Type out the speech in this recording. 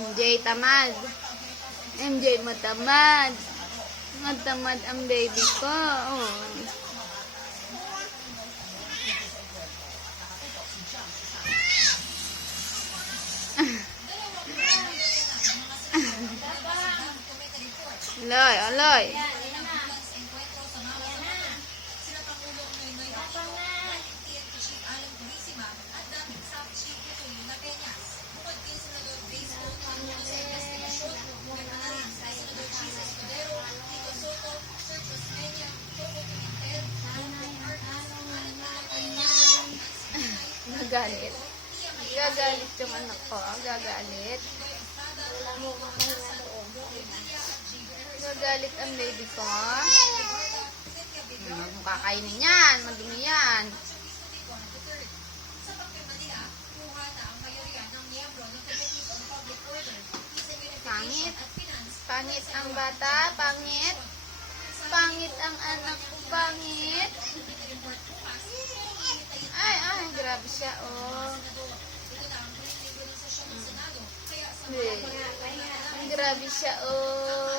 MJ tamad. MJ matamad. Matamad ang baby ko. Oh. Aloy, aloy. Gagalit. Gagalit yung anak ko. Gagalit. Gagalit ang baby ko. Kung kakainin yan. Madumi yan. Pangit. Pangit ang bata. Pangit. Pangit ang anak ko. Pangit. Ay, grabe siya, oh. Grabe siya, oh.